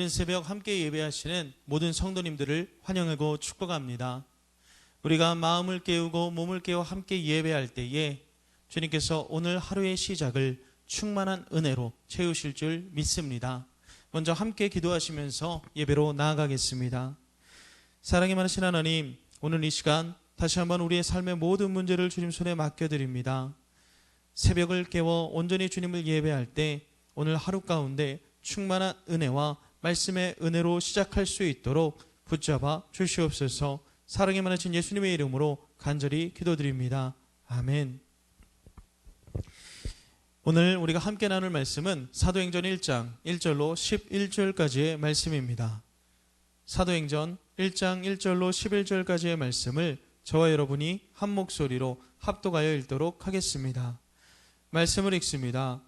이른 새벽 함께 예배하시는 모든 성도님들을 환영하고 축복합니다. 우리가 마음을 깨우고 몸을 깨워 함께 예배할 때에 주님께서 오늘 하루의 시작을 충만한 은혜로 채우실 줄 믿습니다. 먼저 함께 기도하시면서 예배로 나아가겠습니다. 사랑이 많으신 하나님, 오늘 이 시간 다시 한번 우리의 삶의 모든 문제를 주님 손에 맡겨드립니다. 새벽을 깨워 온전히 주님을 예배할 때 오늘 하루 가운데 충만한 은혜와 말씀의 은혜로 시작할 수 있도록 붙잡아 주시옵소서. 사랑이 많으신 예수님의 이름으로 간절히 기도드립니다. 아멘. 오늘 우리가 함께 나눌 말씀은 사도행전 1장 1절로 11절까지의 말씀입니다. 사도행전 1장 1절로 11절까지의 말씀을 저와 여러분이 한 목소리로 합독하여 읽도록 하겠습니다. 말씀을 읽습니다.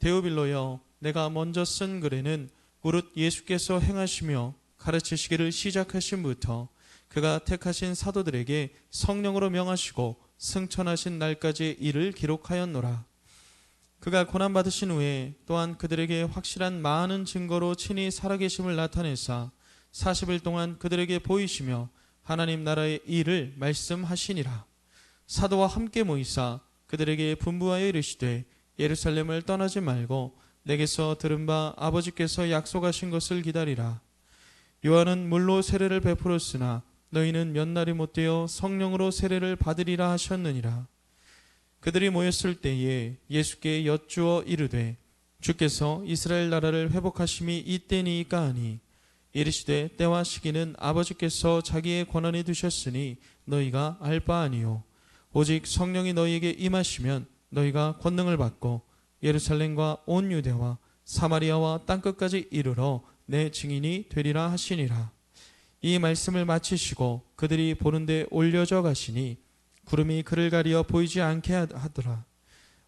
데오빌로여, 내가 먼저 쓴 글에는 무릇 예수께서 행하시며 가르치시기를 시작하신부터 그가 택하신 사도들에게 성령으로 명하시고 승천하신 날까지의 일을 기록하였노라. 그가 고난받으신 후에 또한 그들에게 확실한 많은 증거로 친히 살아계심을 나타내사 40일 동안 그들에게 보이시며 하나님 나라의 일을 말씀하시니라. 사도와 함께 모이사 그들에게 분부하여 이르시되 예루살렘을 떠나지 말고 내게서 들은 바 아버지께서 약속하신 것을 기다리라. 요한은 물로 세례를 베풀었으나 너희는 몇 날이 못되어 성령으로 세례를 받으리라 하셨느니라. 그들이 모였을 때에 예수께 여쭈어 이르되 주께서 이스라엘 나라를 회복하심이 이때니이까 하니 이르시되 때와 시기는 아버지께서 자기의 권한에 두셨으니 너희가 알 바 아니요 오직 성령이 너희에게 임하시면 너희가 권능을 받고 예루살렘과 온 유대와 사마리아와 땅끝까지 이르러 내 증인이 되리라 하시니라. 이 말씀을 마치시고 그들이 보는데 올려져 가시니 구름이 그를 가리어 보이지 않게 하더라.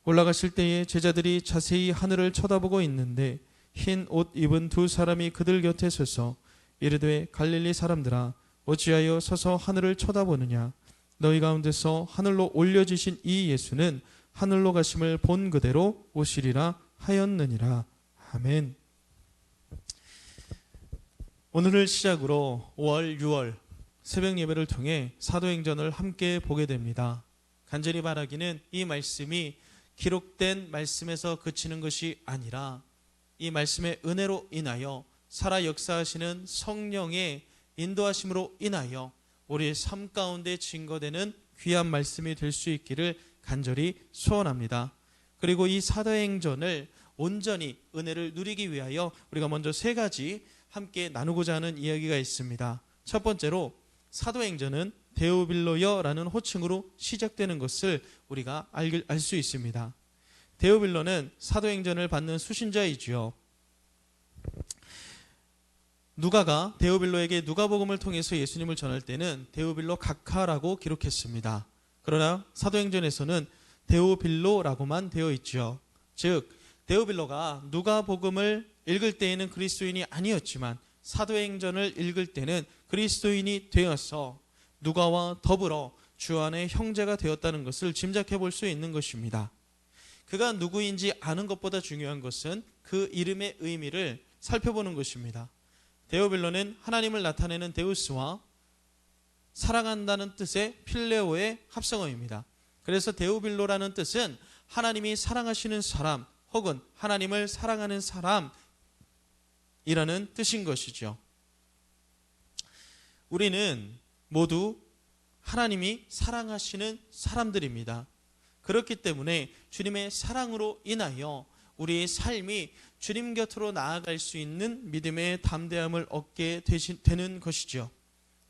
올라가실 때에 제자들이 자세히 하늘을 쳐다보고 있는데 흰 옷 입은 두 사람이 그들 곁에 서서 이르되 갈릴리 사람들아 어찌하여 서서 하늘을 쳐다보느냐. 너희 가운데서 하늘로 올려지신 이 예수는 하늘로 가심을 본 그대로 오시리라 하였느니라. 아멘. 오늘을 시작으로 5월, 6월 새벽 예배를 통해 사도행전을 함께 보게 됩니다. 간절히 바라기는 이 말씀이 기록된 말씀에서 그치는 것이 아니라 이 말씀의 은혜로 인하여 살아 역사하시는 성령의 인도하심으로 인하여 우리의 삶 가운데 증거되는 귀한 말씀이 될 수 있기를 간절히 소원합니다. 그리고 이 사도행전을 온전히 은혜를 누리기 위하여 우리가 먼저 세 가지 함께 나누고자 하는 이야기가 있습니다. 첫 번째로 사도행전은 데오빌로여라는 호칭으로 시작되는 것을 우리가 알 수 있습니다. 데오빌로는 사도행전을 받는 수신자이지요. 누가가 데오빌로에게 누가복음을 통해서 예수님을 전할 때는 데오빌로 각하라고 기록했습니다. 그러나 사도행전에서는 데오빌로라고만 되어 있죠. 즉 데오빌로가 누가복음을 읽을 때에는 그리스도인이 아니었지만 사도행전을 읽을 때는 그리스도인이 되어서 누가와 더불어 주 안의 형제가 되었다는 것을 짐작해 볼 수 있는 것입니다. 그가 누구인지 아는 것보다 중요한 것은 그 이름의 의미를 살펴보는 것입니다. 데오빌로는 하나님을 나타내는 데우스와 사랑한다는 뜻의 필레오의 합성어입니다. 그래서 데오빌로라는 뜻은 하나님이 사랑하시는 사람 혹은 하나님을 사랑하는 사람이라는 뜻인 것이죠. 우리는 모두 하나님이 사랑하시는 사람들입니다. 그렇기 때문에 주님의 사랑으로 인하여 우리의 삶이 주님 곁으로 나아갈 수 있는 믿음의 담대함을 얻게 되는 것이죠.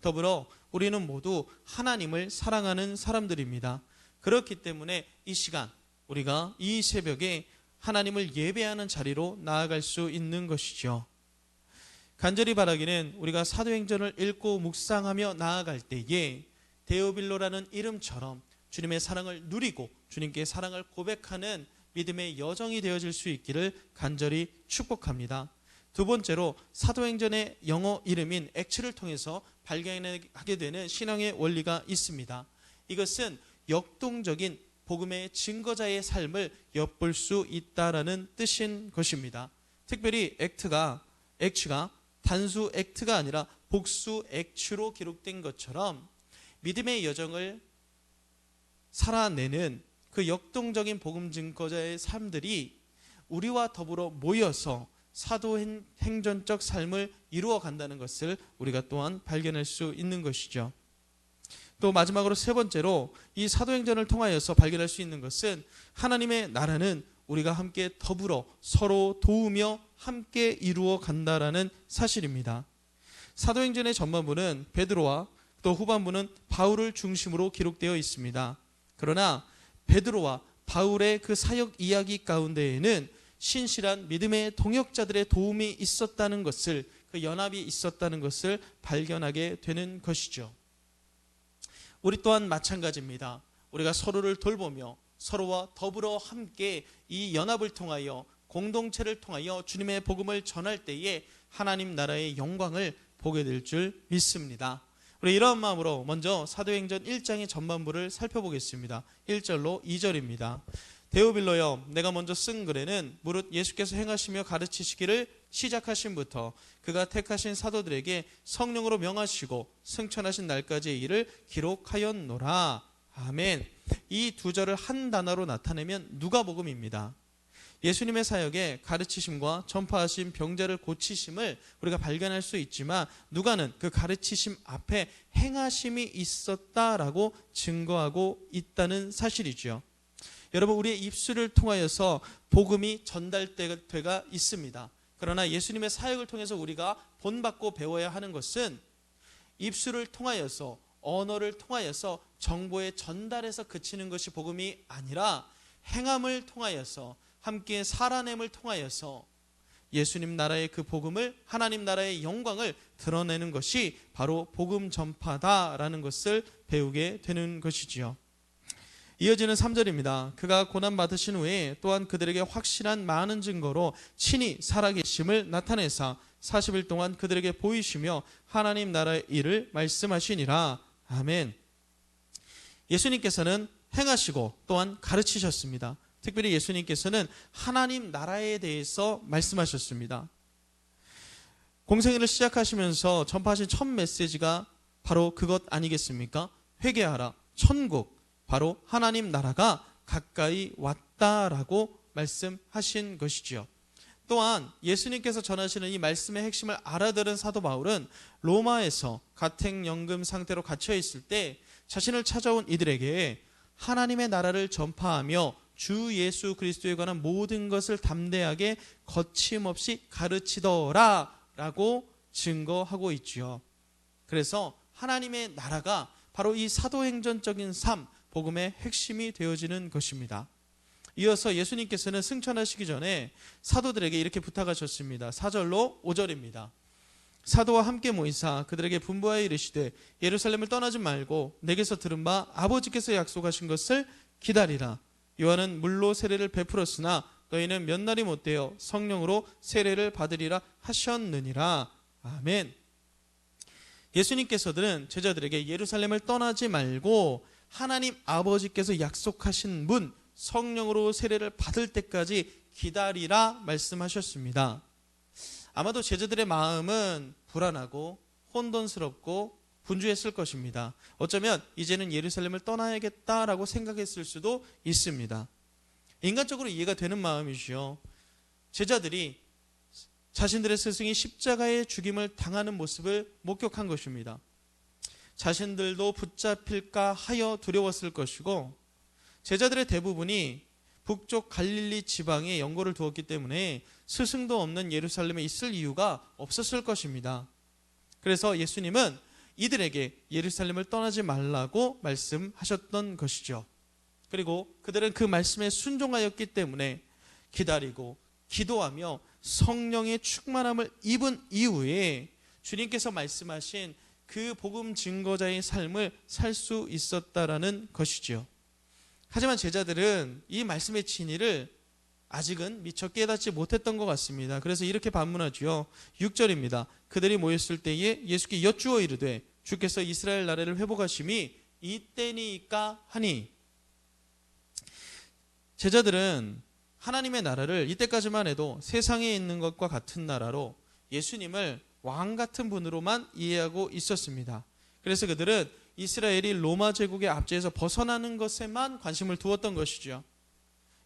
더불어 우리는 모두 하나님을 사랑하는 사람들입니다. 그렇기 때문에 이 시간 우리가 이 새벽에 하나님을 예배하는 자리로 나아갈 수 있는 것이죠. 간절히 바라기는 우리가 사도행전을 읽고 묵상하며 나아갈 때에 데오빌로라는 이름처럼 주님의 사랑을 누리고 주님께 사랑을 고백하는 믿음의 여정이 되어질 수 있기를 간절히 축복합니다. 두 번째로 사도행전의 영어 이름인 액츠를 통해서 발견하게 되는 신앙의 원리가 있습니다. 이것은 역동적인 복음의 증거자의 삶을 엿볼 수 있다라는 뜻인 것입니다. 특별히 액츠가 단수 액트가 아니라 복수 액추로 기록된 것처럼 믿음의 여정을 살아내는 그 역동적인 복음 증거자의 삶들이 우리와 더불어 모여서 사도행전적 삶을 이루어 간다는 것을 우리가 또한 발견할 수 있는 것이죠. 또 마지막으로 세 번째로 이 사도행전을 통하여서 발견할 수 있는 것은 하나님의 나라는 우리가 함께 더불어 서로 도우며 함께 이루어 간다라는 사실입니다. 사도행전의 전반부는 베드로와 또 후반부는 바울을 중심으로 기록되어 있습니다. 그러나 베드로와 바울의 그 사역 이야기 가운데에는 신실한 믿음의 동역자들의 도움이 있었다는 것을, 그 연합이 있었다는 것을 발견하게 되는 것이죠. 우리 또한 마찬가지입니다. 우리가 서로를 돌보며 서로와 더불어 함께 이 연합을 통하여, 공동체를 통하여 주님의 복음을 전할 때에 하나님 나라의 영광을 보게 될 줄 믿습니다. 우리 이러한 마음으로 먼저 사도행전 1장의 전반부를 살펴보겠습니다. 1절로 2절입니다. 데오빌로여, 내가 먼저 쓴 글에는 무릇 예수께서 행하시며 가르치시기를 시작하심부터 그가 택하신 사도들에게 성령으로 명하시고 승천하신 날까지의 일을 기록하였노라. 아멘. 이 두 절을 한 단어로 나타내면 누가복음입니다. 예수님의 사역에 가르치심과 전파하심, 병자를 고치심을 우리가 발견할 수 있지만 누가는 그 가르치심 앞에 행하심이 있었다라고 증거하고 있다는 사실이죠. 여러분, 우리의 입술을 통하여서 복음이 전달되가 있습니다. 그러나 예수님의 사역을 통해서 우리가 본받고 배워야 하는 것은 입술을 통하여서, 언어를 통하여서 정보의 전달에서 그치는 것이 복음이 아니라 행함을 통하여서, 함께 살아냄을 통하여서 예수님 나라의 그 복음을, 하나님 나라의 영광을 드러내는 것이 바로 복음 전파다라는 것을 배우게 되는 것이지요. 이어지는 3절입니다. 그가 고난받으신 후에 또한 그들에게 확실한 많은 증거로 친히 살아계심을 나타내사 40일 동안 그들에게 보이시며 하나님 나라의 일을 말씀하시니라. 아멘. 예수님께서는 행하시고 또한 가르치셨습니다. 특별히 예수님께서는 하나님 나라에 대해서 말씀하셨습니다. 공생애를 시작하시면서 전파하신 첫 메시지가 바로 그것 아니겠습니까? 회개하라, 천국, 바로 하나님 나라가 가까이 왔다라고 말씀하신 것이지요. 또한 예수님께서 전하시는 이 말씀의 핵심을 알아들은 사도 바울은 로마에서 가택연금 상태로 갇혀 있을 때 자신을 찾아온 이들에게 하나님의 나라를 전파하며 주 예수 그리스도에 관한 모든 것을 담대하게 거침없이 가르치더라 라고 증거하고 있지요. 그래서 하나님의 나라가 바로 이 사도행전적인 삶, 복음의 핵심이 되어지는 것입니다. 이어서 예수님께서는 승천하시기 전에 사도들에게 이렇게 부탁하셨습니다. 4절로 5절입니다. 사도와 함께 모이사 그들에게 분부하여 이르시되 예루살렘을 떠나지 말고 내게서 들은 바 아버지께서 약속하신 것을 기다리라. 요한은 물로 세례를 베풀었으나 너희는 몇 날이 못되어 성령으로 세례를 받으리라 하셨느니라. 아멘. 예수님께서는 제자들에게 예루살렘을 떠나지 말고 하나님 아버지께서 약속하신 분 성령으로 세례를 받을 때까지 기다리라 말씀하셨습니다. 아마도 제자들의 마음은 불안하고 혼돈스럽고 분주했을 것입니다. 어쩌면 이제는 예루살렘을 떠나야겠다라고 생각했을 수도 있습니다. 인간적으로 이해가 되는 마음이죠. 제자들이 자신들의 스승이 십자가의 죽임을 당하는 모습을 목격한 것입니다. 자신들도 붙잡힐까 하여 두려웠을 것이고 제자들의 대부분이 북쪽 갈릴리 지방에 연고를 두었기 때문에 스승도 없는 예루살렘에 있을 이유가 없었을 것입니다. 그래서 예수님은 이들에게 예루살렘을 떠나지 말라고 말씀하셨던 것이죠. 그리고 그들은 그 말씀에 순종하였기 때문에 기다리고 기도하며 성령의 충만함을 입은 이후에 주님께서 말씀하신 그 복음 증거자의 삶을 살 수 있었다라는 것이죠. 하지만 제자들은 이 말씀의 진리를 아직은 미처 깨닫지 못했던 것 같습니다. 그래서 이렇게 반문하죠. 6절입니다. 그들이 모였을 때에 예수께 여쭈어 이르되 주께서 이스라엘 나라를 회복하심이 이때니까 하니. 제자들은 하나님의 나라를 이때까지만 해도 세상에 있는 것과 같은 나라로 예수님을 왕 같은 분으로만 이해하고 있었습니다. 그래서 그들은 이스라엘이 로마 제국의 압제에서 벗어나는 것에만 관심을 두었던 것이죠.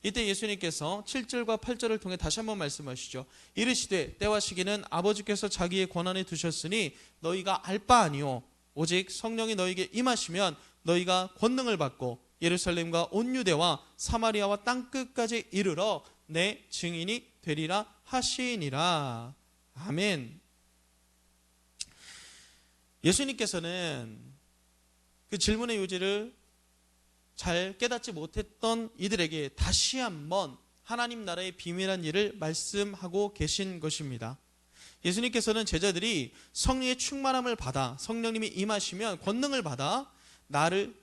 이때 예수님께서 7절과 8절을 통해 다시 한번 말씀하시죠. 이르시되 때와 시기는 아버지께서 자기의 권한에 두셨으니 너희가 알 바 아니요 오직 성령이 너희에게 임하시면 너희가 권능을 받고 예루살렘과 온 유대와 사마리아와 땅끝까지 이르러 내 증인이 되리라 하시니라. 아멘. 예수님께서는 그 질문의 요지를 잘 깨닫지 못했던 이들에게 다시 한번 하나님 나라의 비밀한 일을 말씀하고 계신 것입니다. 예수님께서는 제자들이 성령의 충만함을 받아 성령님이 임하시면 권능을 받아 나를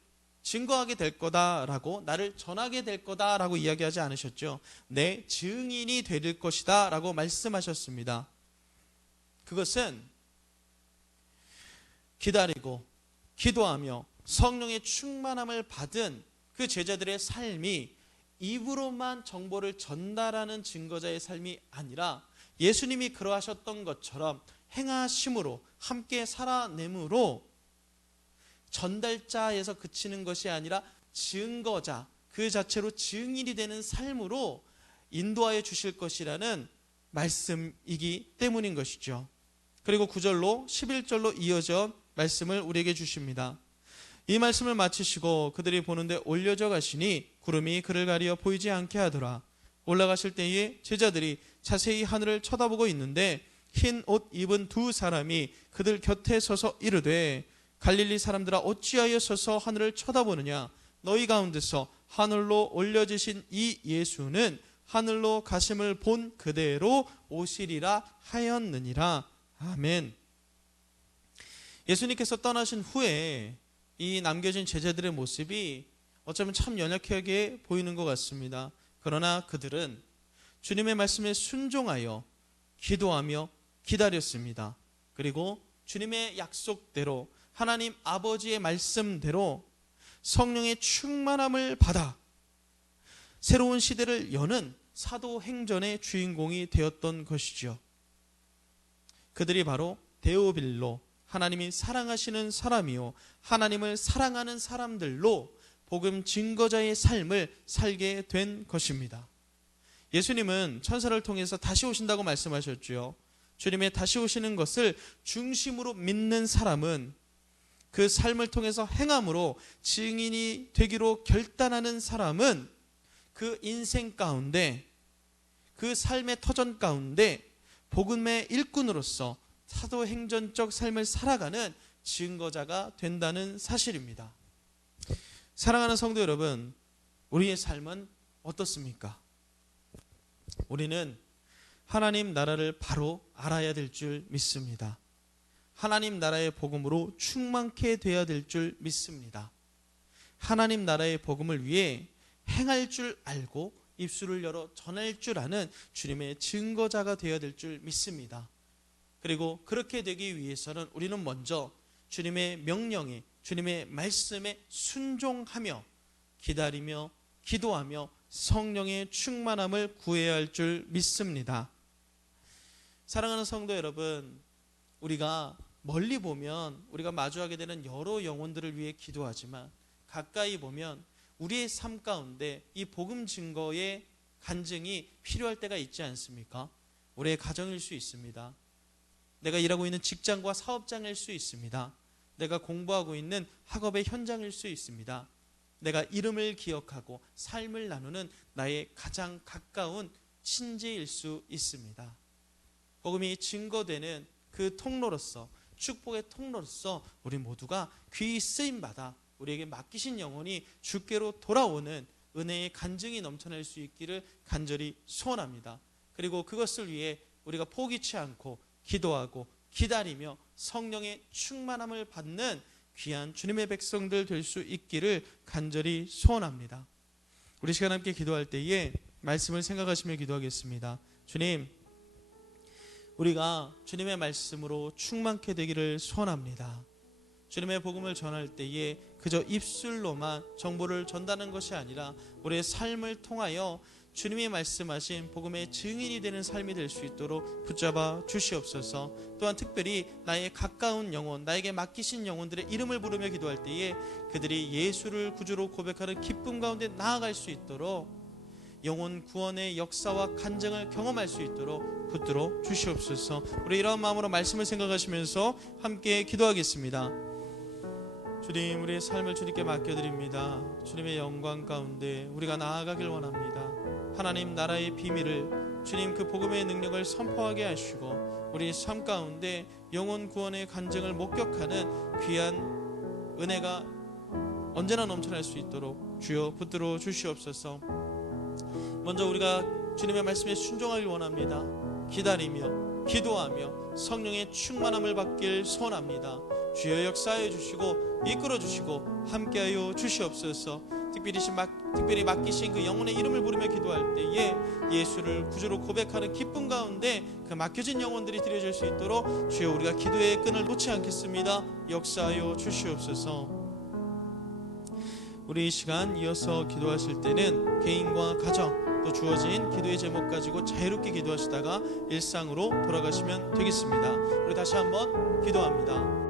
증거하게 될 거다라고, 나를 전하게 될 거다라고 이야기하지 않으셨죠. 내 증인이 될 것이다 라고 말씀하셨습니다. 그것은 기다리고 기도하며 성령의 충만함을 받은 그 제자들의 삶이 입으로만 정보를 전달하는 증거자의 삶이 아니라 예수님이 그러하셨던 것처럼 행하심으로 함께 살아냄으로 전달자에서 그치는 것이 아니라 증거자, 그 자체로 증인이 되는 삶으로 인도하여 주실 것이라는 말씀이기 때문인 것이죠. 그리고 9절로 11절로 이어져 말씀을 우리에게 주십니다. 이 말씀을 마치시고 그들이 보는데 올려져 가시니 구름이 그를 가리어 보이지 않게 하더라. 올라가실 때에 제자들이 자세히 하늘을 쳐다보고 있는데 흰 옷 입은 두 사람이 그들 곁에 서서 이르되 갈릴리 사람들아 어찌하여 서서 하늘을 쳐다보느냐. 너희 가운데서 하늘로 올려지신 이 예수는 하늘로 가심을 본 그대로 오시리라 하였느니라. 아멘. 예수님께서 떠나신 후에 이 남겨진 제자들의 모습이 어쩌면 참 연약하게 보이는 것 같습니다. 그러나 그들은 주님의 말씀에 순종하여 기도하며 기다렸습니다. 그리고 주님의 약속대로 하나님 아버지의 말씀대로 성령의 충만함을 받아 새로운 시대를 여는 사도행전의 주인공이 되었던 것이죠. 그들이 바로 데오빌로, 하나님이 사랑하시는 사람이요 하나님을 사랑하는 사람들로 복음 증거자의 삶을 살게 된 것입니다. 예수님은 천사를 통해서 다시 오신다고 말씀하셨죠. 주님의 다시 오시는 것을 중심으로 믿는 사람은 그 삶을 통해서 행함으로 증인이 되기로 결단하는 사람은 그 인생 가운데, 그 삶의 터전 가운데 복음의 일꾼으로서 사도행전적 삶을 살아가는 증거자가 된다는 사실입니다. 사랑하는 성도 여러분, 우리의 삶은 어떻습니까? 우리는 하나님 나라를 바로 알아야 될 줄 믿습니다. 하나님 나라의 복음으로 충만케 되어야 될 줄 믿습니다. 하나님 나라의 복음을 위해 행할 줄 알고 입술을 열어 전할 줄 아는 주님의 증거자가 되어야 될 줄 믿습니다. 그리고 그렇게 되기 위해서는 우리는 먼저 주님의 명령에, 주님의 말씀에 순종하며 기다리며 기도하며 성령의 충만함을 구해야 할 줄 믿습니다. 사랑하는 성도 여러분, 우리가 멀리 보면 우리가 마주하게 되는 여러 영혼들을 위해 기도하지만 가까이 보면 우리의 삶 가운데 이 복음 증거의 간증이 필요할 때가 있지 않습니까? 우리의 가정일 수 있습니다. 내가 일하고 있는 직장과 사업장일 수 있습니다. 내가 공부하고 있는 학업의 현장일 수 있습니다. 내가 이름을 기억하고 삶을 나누는 나의 가장 가까운 친지일 수 있습니다. 복음이 증거되는 그 통로로서, 축복의 통로로서 우리 모두가 귀히 쓰임받아 우리에게 맡기신 영혼이 주께로 돌아오는 은혜의 간증이 넘쳐날 수 있기를 간절히 소원합니다. 그리고 그것을 위해 우리가 포기치 않고 기도하고 기다리며 성령의 충만함을 받는 귀한 주님의 백성들 될 수 있기를 간절히 소원합니다. 우리 시간 함께 기도할 때에 말씀을 생각하시며 기도하겠습니다. 주님, 우리가 주님의 말씀으로 충만케 되기를 소원합니다. 주님의 복음을 전할 때에 그저 입술로만 정보를 전달하는 것이 아니라 우리의 삶을 통하여 주님이 말씀하신 복음의 증인이 되는 삶이 될 수 있도록 붙잡아 주시옵소서. 또한 특별히 나의 가까운 영혼, 나에게 맡기신 영혼들의 이름을 부르며 기도할 때에 그들이 예수를 구주로 고백하는 기쁨 가운데 나아갈 수 있도록 영혼 구원의 역사와 간증을 경험할 수 있도록 붙들어 주시옵소서. 우리 이러한 마음으로 말씀을 생각하시면서 함께 기도하겠습니다. 주님, 우리의 삶을 주님께 맡겨드립니다. 주님의 영광 가운데 우리가 나아가길 원합니다. 하나님 나라의 비밀을, 주님 그 복음의 능력을 선포하게 하시고 우리 삶 가운데 영혼 구원의 간증을 목격하는 귀한 은혜가 언제나 넘쳐날 수 있도록 주여 붙들어 주시옵소서. 먼저 우리가 주님의 말씀에 순종하길 원합니다. 기다리며 기도하며 성령의 충만함을 받길 소원합니다. 주여 역사하여 주시고 이끌어 주시고 함께하여 주시옵소서. 특별히 맡기신 그 영혼의 이름을 부르며 기도할 때에 예수를 구주로 고백하는 기쁨 가운데 그 맡겨진 영혼들이 드려질 수 있도록 주여 우리가 기도의 끈을 놓지 않겠습니다. 역사하여 주시옵소서. 우리 이 시간 이어서 기도하실 때는 개인과 가정 또 주어진 기도의 제목 가지고 자유롭게 기도하시다가 일상으로 돌아가시면 되겠습니다. 우리 다시 한번 기도합니다.